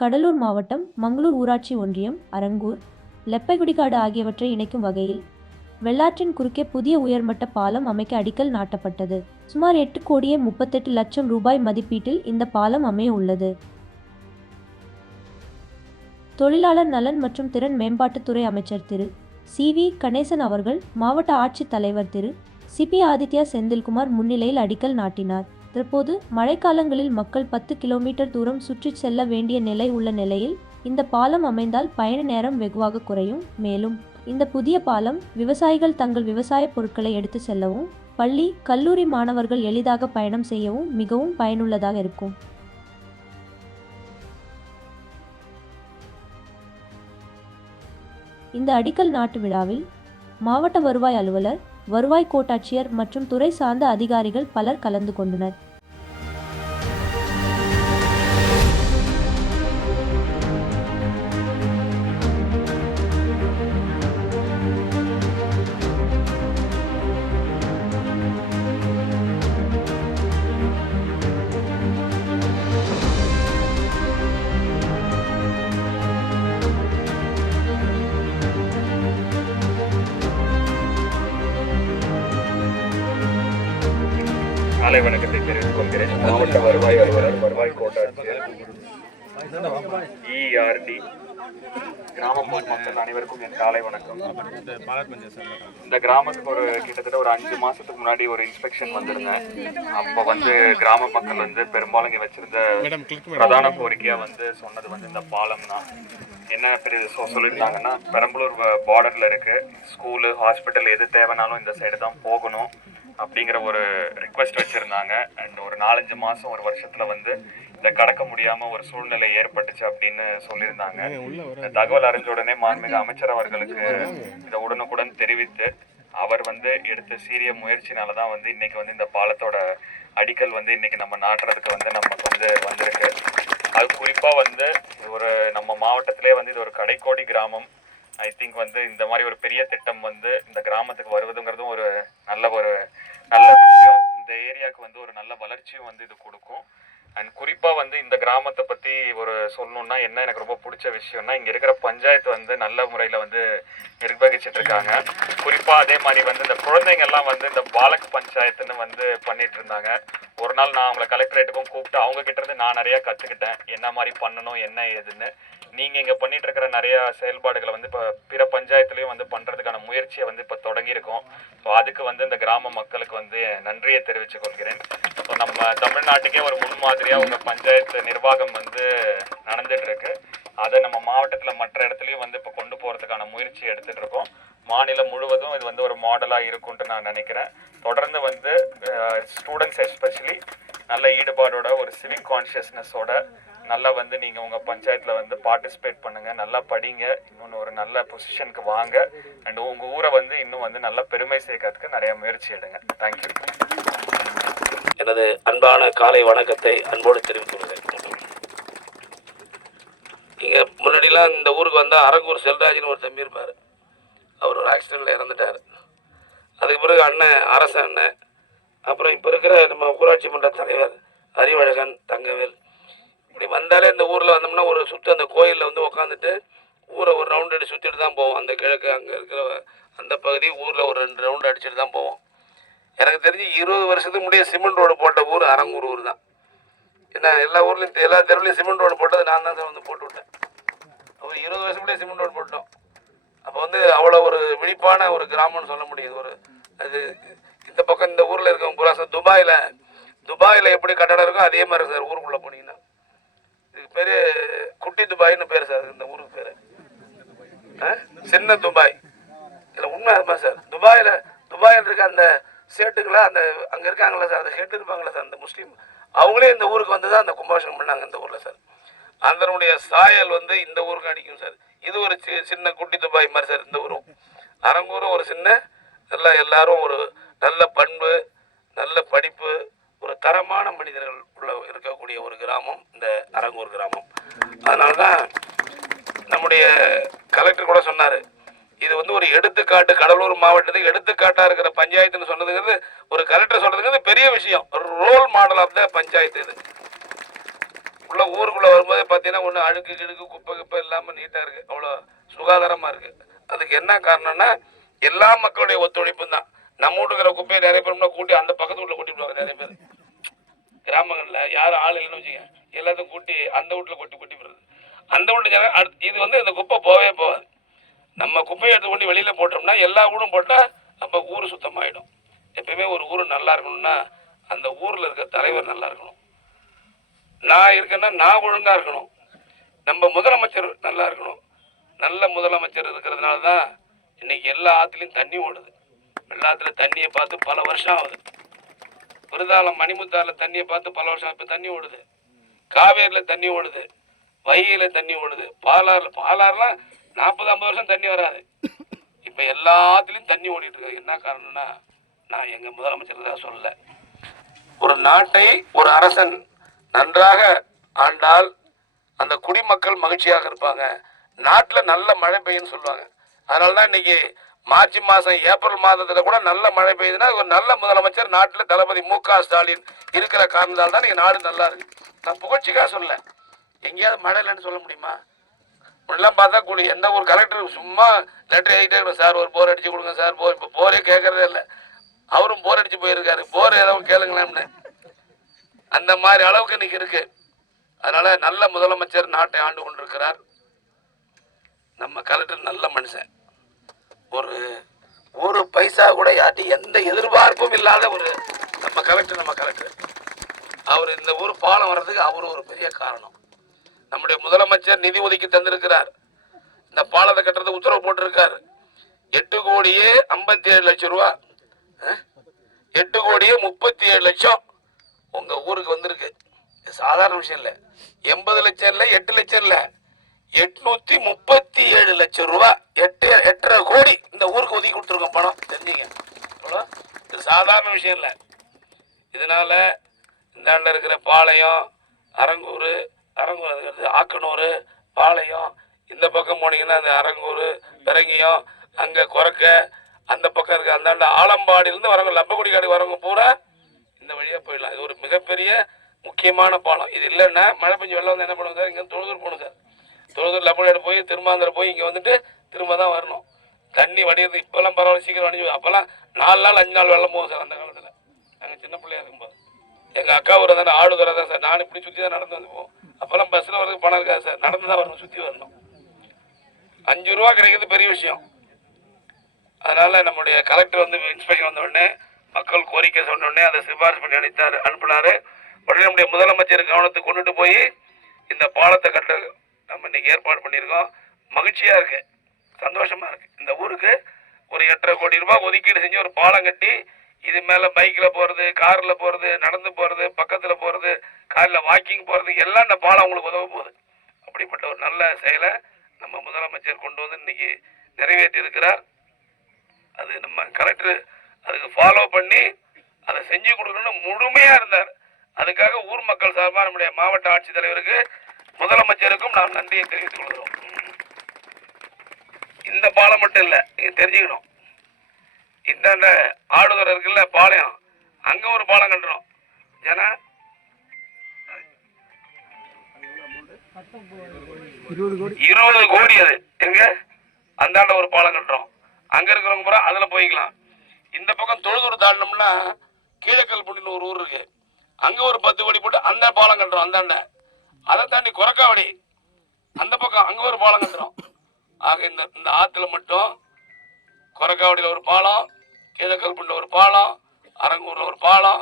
கடலூர் மாவட்டம் மங்களூர் ஊராட்சி ஒன்றியம், அரங்கூர், லெப்பைகுடிக்காடு ஆகியவற்றை இணைக்கும் வகையில் வெள்ளாற்றின் குறுக்கே புதிய உயர்மட்ட பாலம் அமைக்க அடிக்கல் நாட்டப்பட்டது. சுமார் 8,38,00,000 ரூபாய் மதிப்பீட்டில் இந்த பாலம் அமைய உள்ளது. தொழிலாளர் நலன் மற்றும் திறன் மேம்பாட்டுத்துறை அமைச்சர் திரு சி.வி. கணேசன் அவர்கள் மாவட்ட ஆட்சித் தலைவர் திரு சி.பி. ஆதித்யா செந்தில்குமார் முன்னிலையில் அடிக்கல் நாட்டினார். தற்போது மழைக்காலங்களில் மக்கள் 10 கிலோமீட்டர் தூரம் சுற்றிச் செல்ல வேண்டிய நிலை உள்ள நிலையில் இந்த பாலம் அமைந்தால் பயண நேரம் வெகுவாக குறையும். மேலும் இந்த புதிய பாலம் விவசாயிகள் தங்கள் விவசாய பொருட்களை எடுத்து செல்லவும், பள்ளி, கல்லூரி மாணவர்கள் எளிதாக பயணம் செய்யவும் மிகவும் பயனுள்ளதாக இருக்கும். இந்த அடிக்கல் நாட்டு விழாவில் மாவட்ட வருவாய் அலுவலர், வருவாய் கோட்டாட்சியர் மற்றும் துறை சார்ந்த அதிகாரிகள் பலர் கலந்து கொண்டனர். காலை வணக்கத்தை தெரிவித்துக் கொள்கிறேன். மாவட்ட வருவாய் அலுவலர், வருவாய் கோட்டாட்சியர், ERD, கிராமப்புற மக்கள் அனைவருக்கும் என் காலை வணக்கம். இந்த கிராமத்துக்கு கிட்டத்தட்ட ஒரு 5 மாசத்துக்கு முன்னாடி ஒரு இன்ஸ்பெக்ஷன் வந்திருந்தேன். அப்போ கிராம மக்கள் பெரும்பாலும் இங்க வச்சிருந்த பிரதான கோரிக்கையா சொன்னது இந்த பாலம் தான். என்ன சொல்லியிருந்தாங்கன்னா, பெரம்பலூர் பார்டர்ல இருக்கு, ஸ்கூலு, ஹாஸ்பிட்டல் எது தேவைனாலும் இந்த சைடு தான் போகணும் அப்படிங்கிற ஒரு ரிக்வெஸ்ட் வச்சிருந்தாங்க. அண்ட் ஒரு 4-5 மாசம், ஒரு வருஷத்துல இதை கடக்க முடியாம ஒரு சூழ்நிலை ஏற்பட்டுச்சு அப்படின்னு சொல்லியிருந்தாங்க. தகவல் அறிஞ்ச உடனே மாண்புமிகு அமைச்சர் அவர்களுக்கு இதை உடனுக்குடன் தெரிவித்து அவர் எடுத்த சீரிய முயற்சினாலதான் இன்னைக்கு இந்த பாலத்தோட அடிக்கல் இன்னைக்கு நம்ம நாட்டுறதுக்கு நமக்கு வந்திருக்கு. அது குறிப்பா ஒரு நம்ம மாவட்டத்திலே இது ஒரு கடைக்கோடி கிராமம். ஐ திங்க் இந்த மாதிரி ஒரு பெரிய திட்டம் இந்த கிராமத்துக்கு வருவதுங்கிறதும் ஒரு நல்ல விஷயம். இந்த ஏரியாவுக்கு ஒரு நல்ல வளர்ச்சியும் இது கொடுக்கும். அண்ட் குறிப்பா இந்த கிராமத்தை பத்தி ஒரு சொல்லணும்னா என்ன எனக்கு ரொம்ப பிடிச்ச விஷயம்னா, இங்க இருக்கிற பஞ்சாயத்து நல்ல முறையில நிர்வகிச்சிட்டு இருக்காங்க. குறிப்பா அதே மாதிரி இந்த குழந்தைங்க எல்லாம் இந்த பாலக் பஞ்சாயத்துன்னு பண்ணிட்டு இருந்தாங்க. ஒரு நாள் நான் அவங்களை கலெக்டரேட்டுக்கும் கூப்பிட்டு அவங்க கிட்ட இருந்து நான் நிறைய கத்துக்கிட்டேன், என்ன மாதிரி பண்ணணும் என்ன ஏதுன்னு. நீங்க இங்க பண்ணிட்டு இருக்கிற நிறைய செயல்பாடுகளை இப்ப பிற பஞ்சாயத்துலயும் பண்றதுக்கான முயற்சியை இப்ப தொடங்கி இருக்கோம். ஸோ அதுக்கு இந்த கிராம மக்களுக்கு நன்றியை தெரிவித்துக் கொள்கிறேன். ஸோ நம்ம தமிழ்நாட்டுக்கே ஒரு முன்மாதிரியா உங்க பஞ்சாயத்து நிர்வாகம் நடந்துட்டு இருக்கு. அதை நம்ம மாவட்டத்துல மற்ற இடத்துலயும் இப்ப கொண்டு போறதுக்கான முயற்சி எடுத்துட்டு இருக்கோம். மாநிலம் முழுவதும் இது ஒரு மாடலா இருக்கும்ட்டு நான் நினைக்கிறேன். தொடர்ந்து ஸ்டூடெண்ட்ஸ் எஸ்பெஷலி நல்ல ஈடுபாடோட, ஒரு சிவிக் கான்சியஸ்னஸோட நல்லா நீங்க உங்க பஞ்சாயத்துல பார்ட்டிசிபேட் பண்ணுங்க, நல்லா படிங்க, இன்னொன்னு ஒரு நல்ல பொசிஷனுக்கு வாங்க. அண்ட் உங்க ஊரை இன்னும் நல்ல பெருமை சேர்க்கறதுக்கு நிறைய முயற்சி எடுங்க. தேங்க்யூ. எனது அன்பான காலை வணக்கத்தை அன்போடு தெரிவித்துள்ளேன். இங்கே முன்னாடிலாம் இந்த ஊருக்கு வந்தால் அரங்கூர் செல்ராஜ்னு ஒரு தம்பி இருப்பார். அவர் ஒரு ஆக்சிடெண்ட்டில் இறந்துட்டார். அதுக்கு பிறகு அண்ணன் அரசன் அண்ணன், அப்புறம் இப்போ இருக்கிற நம்ம ஊராட்சி மன்ற தலைவர் அறிவழகன், தங்கவேல், இப்படி வந்தாலே இந்த ஊரில் வந்தோம்னா ஒரு சுற்று அந்த கோயிலில் உட்காந்துட்டு ஊரை ஒரு ரவுண்ட் அடி சுற்றிட்டு தான் போவோம். அந்த கிழக்கு அங்கே இருக்கிற அந்த பகுதி ஊரில் ஒரு 2 ரவுண்டு அடிச்சுட்டு தான் போவோம். எனக்கு தெரிஞ்சு 20 வருஷத்துக்கு முன்னாடியே சிமெண்ட் ரோடு போட்ட ஊர் அரங்கூர் ஊர் தான். ஏன்னா எல்லா ஊர்லேயும் எல்லா தெருவுலையும் சிமெண்ட் ரோடு போட்டது நான் தான் சார் போட்டு விட்டேன். ஒரு 20 வருஷம் முன்னாடியே சிமெண்ட் ரோடு போட்டோம். அப்போ அவ்வளோ ஒரு விழிப்பான ஒரு கிராமம்னு சொல்ல முடியுது. ஒரு அது இந்த பக்கம் இந்த ஊரில் இருக்கவங்க பூரா சார் துபாயில் எப்படி கட்டடம் இருக்கோ அதே மாதிரி சார் ஊருக்குள்ளே போனீங்கன்னா இதுக்கு பேர் குட்டி துபாய்னு பேர் சார். இந்த ஊருக்கு பேர் சின்ன துபாய். இல்லை உண்மை அதுதான் சார். துபாயில் இருக்க அந்த சேட்டுங்களா, அந்த அங்கே இருக்காங்களா சார், அந்த ஹெட் இருப்பாங்களா சார், அந்த முஸ்லீம், அவங்களே இந்த ஊருக்கு வந்து தான் அந்த கும்பாபிஷேகம் பண்ணாங்க இந்த ஊரில் சார். அதனுடைய சாயல் இந்த ஊருக்கு அடிக்கும் சார். இது ஒரு சின்ன குட்டி துபாய் மாதிரி சார் இந்த ஊரும். அரங்கூரும் ஒரு சின்ன நல்லா எல்லாரும் ஒரு நல்ல பண்பு, நல்ல படிப்பு, ஒரு தரமான மனிதர்கள் உள்ள இருக்கக்கூடிய ஒரு கிராமம் இந்த அரங்கூர் கிராமம். அதனால தான் நம்முடைய கலெக்டர் கூட சொன்னார், இது ஒரு எடுத்துக்காட்டு, கடலூர் மாவட்டத்துக்கு எடுத்துக்காட்டா இருக்கிற பஞ்சாயத்துன்னு சொன்னதுங்கிறது ஒரு கலெக்டர் சொல்றதுங்கிறது பெரிய விஷயம். ஒரு role model of the panchayat. இது உள்ள ஊருக்குள்ளே வரும்போதே பார்த்தீங்கன்னா ஒன்று அழுக்கு கிழுக்கு குப்பை குப்பை இல்லாமல் நீட்டாக இருக்குது, அவ்வளோ சுகாதாரமாக இருக்குது. அதுக்கு என்ன காரணம்னா எல்லா மக்களுடைய ஒத்துழைப்பும் தான். நம்ம வீட்டுக்கிற குப்பையை நிறைய பேர் கூட்டி அந்த பக்கத்து வீட்டில் கொட்டிவிடுவாங்க. நிறைய பேர் கிராமங்களில் யாரும் ஆள் இல்லைன்னு வச்சுங்க, எல்லாத்தையும் கூட்டி அந்த வீட்டில் கொட்டி விடுறது. அந்த வீட்டு ஜனம் இது வந்து இந்த குப்பை போகவே போகாது. நம்ம குப்பையை எடுத்து கொண்டு வெளியில் போட்டோம்னா எல்லா ஊரும் போட்டால் அப்போ ஊர் சுத்தமாகிடும். எப்பயுமே ஒரு ஊர் நல்லா இருக்கணும்னா அந்த ஊரில் இருக்க தலைவர் நல்லா இருக்கணும். நான் இருக்கேன்னா நான் ஒழுங்காக இருக்கணும். நம்ம முதலமைச்சர் நல்லா இருக்கணும். நல்ல முதலமைச்சர் இருக்கிறதுனால தான் இன்னைக்கு எல்லா ஆற்றுலையும் தண்ணி ஓடுது. வெள்ளாத்துல தண்ணியை பார்த்து பல வருஷம் ஆகுது. விருதாலம் மணிமுத்தாரில் தண்ணியை பார்த்து பல வருஷம் இப்போ தண்ணி ஓடுது. காவேரியில் தண்ணி ஓடுது, வைகையில் தண்ணி ஓடுது, பாலாறுலாம் 40-50 வருஷம் தண்ணி வராது. இப்போ எல்லாத்துலேயும் தண்ணி ஓடிட்டு இருக்கு. என்ன காரணம்னா நான் எங்கள் முதலமைச்சர் தான் சொல்லலை. ஒரு நாட்டை ஒரு அரசன் நன்றாக ஆண்டால் அந்த குடிமக்கள் மகிழ்ச்சியாக இருப்பாங்க. நாட்டில் நல்ல மழை பெய்யுன்னு சொல்லுவாங்க. அதனால தான் இன்னைக்கு மார்ச் மாதம் ஏப்ரல் மாதத்தில் கூட நல்ல மழை பெய்யுதுன்னா ஒரு நல்ல முதலமைச்சர் நாட்டில் தளபதி மு.க. ஸ்டாலின் இருக்கிற காரணத்தால் தான் நீங்கள் நாடு நல்லா இருக்கு. நான் புகழ்ச்சிக்காக சொல்ல, எங்கேயாவது மழை இல்லைன்னு சொல்ல முடியுமா? முன்னெல்லாம் பார்த்தா எந்த ஒரு கலெக்டர் சும்மா லெட்டர் எழுதிட்டே இருக்கணும், சார் ஒரு போர் அடிச்சு கொடுங்க சார், போர். இப்போ போரே கேட்கறதே இல்லை. அவரும் போர் அடிச்சு போயிருக்காரு, போர் ஏதோ கேளுங்களேன்னு. அந்த மாதிரி அளவுக்கு இன்னைக்கு இருக்கு. அதனால நல்ல முதலமைச்சர் நாட்டை ஆண்டு கொண்டிருக்கிறார். நம்ம கலெக்டர் நல்ல மனுஷன். ஒரு பைசா கூட யார்ட்டி எந்த எதிர்பார்ப்பும் இல்லாத ஒரு நம்ம கலெக்டர். அவர் இந்த ஊர் பாலம் வர்றதுக்கு அவர் ஒரு பெரிய காரணம். நம்முடைய முதலமைச்சர் நிதி ஒதுக்கி தந்திருக்கிறார். இந்த பாலத்தை கட்டுறதுக்கு உத்தரவு போட்டிருக்காரு. 8,57,00,000 ரூபா, 8,37,00,000 உங்க ஊருக்கு வந்திருக்கு. சாதாரண விஷயம் இல்லை. 80 லட்சம் இல்லை, 8 லட்சம் இல்லை, 837 லட்சம் ரூபா, 8.5 கோடி இந்த ஊருக்கு ஒதுக்கி கொடுத்துருக்கோம் பணம். தெரிஞ்சுங்க, இது சாதாரண விஷயம் இல்லை. இதனால இந்தாண்ட இருக்கிற பாளையம், அரங்கூர், ஆக்கனூர், பாளையம், இந்த பக்கம் போனீங்கன்னா அந்த அரங்கூர், பிறங்கியம், அங்கே குறைக்க, அந்த பக்கம் இருக்க அந்தாண்ட ஆலம்பாடியிலேருந்து வரவங்க லப்பக்குடி காடு வரவங்க பூரா இந்த வழியாக போயிடலாம். இது ஒரு மிகப்பெரிய முக்கியமான பாலம். இது இல்லைன்னா மழை பெஞ்சு வெள்ளம் வந்து என்ன பண்ணுவோம் சார், இங்கே தொழுதூர் போகணும் சார். தொழுதூர் லப்பக்குடி போய் திருமாந்திர போய் இங்கே வந்துட்டு திரும்ப தான் வரணும். தண்ணி வடிகிறது இப்போல்லாம் பரவாயில்ல, சீக்கிரம் வடிஞ்சு. அப்போல்லாம் 4 நாள் 5 நாள் வெள்ளம் போகும் சார். அந்த காலத்தில் நாங்கள் சின்ன பிள்ளையா இருக்கும்போது எங்கள் அக்கா ஒரு தானே ஆடுதுறை தான் சார். நான் இப்படி சுற்றி தான் நடந்து வந்து போவோம். அப்போல்லாம் பஸ்ஸில் வரதுக்கு பணம் இருக்காது சார், நடந்து தான் வரணும், சுற்றி வரணும். 5 ரூபா கிடைக்கிறது பெரிய விஷயம். அதனால் நம்முடைய கலெக்டர் வந்து இன்ஸ்பெக்ஷன் வந்த உடனே மக்கள் கோரிக்கை சொன்ன உடனே அதை சிபாரிசு பண்ணி அனுப்பினார். உடனே நம்முடைய முதலமைச்சர் கவனத்துக்கு கொண்டுட்டு போய் இந்த பாலத்தை கட்ட நம்ம இன்னைக்கு ஏற்பாடு பண்ணியிருக்கோம். மகிழ்ச்சியாக இருக்குது, சந்தோஷமாக இருக்குது. இந்த ஊருக்கு ஒரு 8.5 கோடி ரூபாய் ஒதுக்கீடு செஞ்சு ஒரு பாலம் கட்டி இது மேலே பைக்கில் போகிறது, காரில் போகிறது, நடந்து போகிறது, பக்கத்தில் போகிறது, காரில் வாக்கிங் போகிறது எல்லாம் இந்த பாலம் உங்களுக்கு உதவ போகுது. அப்படிப்பட்ட ஒரு நல்ல செயலை நம்ம முதலமைச்சர் கொண்டு வந்து இன்னைக்கு நிறைவேற்றி இருக்கிறார். அது நம்ம கலெக்டர் அதுக்கு ஃபாலோ பண்ணி அதை செஞ்சு கொடுக்கணும்னு முழுமையாக இருந்தார். அதுக்காக ஊர் மக்கள் சார்பாக நம்முடைய மாவட்ட ஆட்சித்தலைவருக்கு, முதலமைச்சருக்கும் நாம் நன்றியை தெரிவித்துக் கொள்கிறோம். இந்த பாலம் மட்டும் இல்லை, நீங்கள் தெரிஞ்சுக்கணும், இந்த ஆடுதுறை இருக்குல்ல பாளையம், அங்கே ஒரு பாலம் கட்டுறோம். ஏன்னா 20 கோடி அது எங்க அந்தாண்ட ஒரு பாலம் கட்டுறோம். அங்கே இருக்கிறவங்க பூரா அதில் போய்க்கலாம். இந்த பக்கம் தொழுதூர் தாண்டோம்னா கீழக்கல்புண்டின்னு ஒரு ஊர் இருக்கு, அங்கே ஒரு 10 கோடி போட்டு அந்த பாலம் கட்டுறோம். அந்தாண்ட அதை தாண்டி கொரக்காவடி அந்த பக்கம் அங்கே ஒரு பாலம் கட்டுறோம். ஆக இந்த ஆற்றுல மட்டும் கொரக்காவடியில் ஒரு பாலம், கீழக்கல்புண்டில் ஒரு பாலம், அரங்கூரில் ஒரு பாலம்,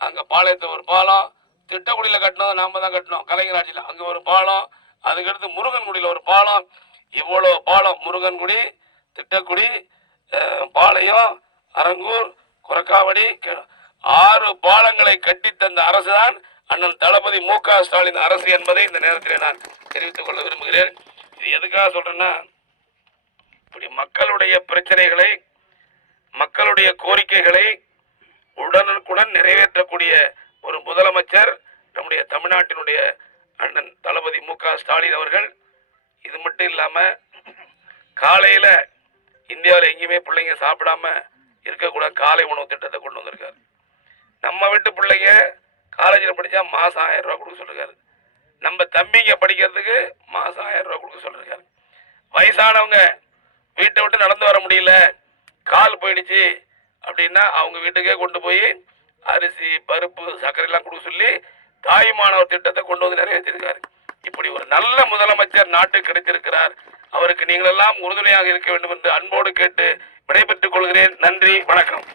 அங்கே பாளையத்தில் ஒரு பாலம், திட்டக்குடியில் கட்டினோம், நாம் தான் கட்டினோம் கலைஞர் ஆட்சியில், அங்கே ஒரு பாலம், அதுக்கடுத்து முருகன்குடியில் ஒரு பாலம். இவ்வளோ பாலம், முருகன்குடி, திட்டக்குடி, பாளையம், அரங்கூர், கொரக்காவடி, 6 பாலங்களை கட்டி தந்த அரசு தான் அண்ணன் தளபதி மு.க. ஸ்டாலின் அரசு என்பதை இந்த நேரத்தில் நான் தெரிவித்துக் கொள்ள விரும்புகிறேன். இது எதுக்காக சொல்றேன்னா, இப்படி மக்களுடைய பிரச்சனைகளை, மக்களுடைய கோரிக்கைகளை உடனுக்குடன் நிறைவேற்றக்கூடிய ஒரு முதலமைச்சர் நம்முடைய தமிழ்நாட்டினுடைய அண்ணன் தளபதி மு.க. ஸ்டாலின் அவர்கள். இது மட்டும் இல்லாமல் காலையில் இந்தியாவில் எங்கேயுமே பிள்ளைங்க சாப்பிடாம இருக்கக்கூடாது காலை உணவு திட்டத்தை கொண்டு வந்திருக்காரு. நம்ம வீட்டு பிள்ளைங்க காலேஜில் படித்தா மாதம் 1000 ரூபா கொடுக்க சொல்லிருக்காரு. நம்ம தம்பிங்க படிக்கிறதுக்கு மாதம் 1000 ரூபா கொடுக்க சொல்லியிருக்காரு. வயசானவங்க வீட்டை விட்டு நடந்து வர முடியல, கால் போயிடுச்சு அப்படின்னா அவங்க வீட்டுக்கே கொண்டு போய் அரிசி பருப்பு சர்க்கரையெல்லாம் கொடுக்க சொல்லி தாயுமானவர் திட்டத்தை கொண்டு வந்து நிறைவேற்றிருக்காரு. இப்படி ஒரு நல்ல முதலமைச்சர் நாட்டுக்கு கிடைத்திருக்கிறார். அவருக்கு நீங்களெல்லாம் உறுதுணையாக இருக்க வேண்டும் என்று அன்போடு கேட்டு விடைபெற்றுக் கொள்கிறேன். நன்றி, வணக்கம்.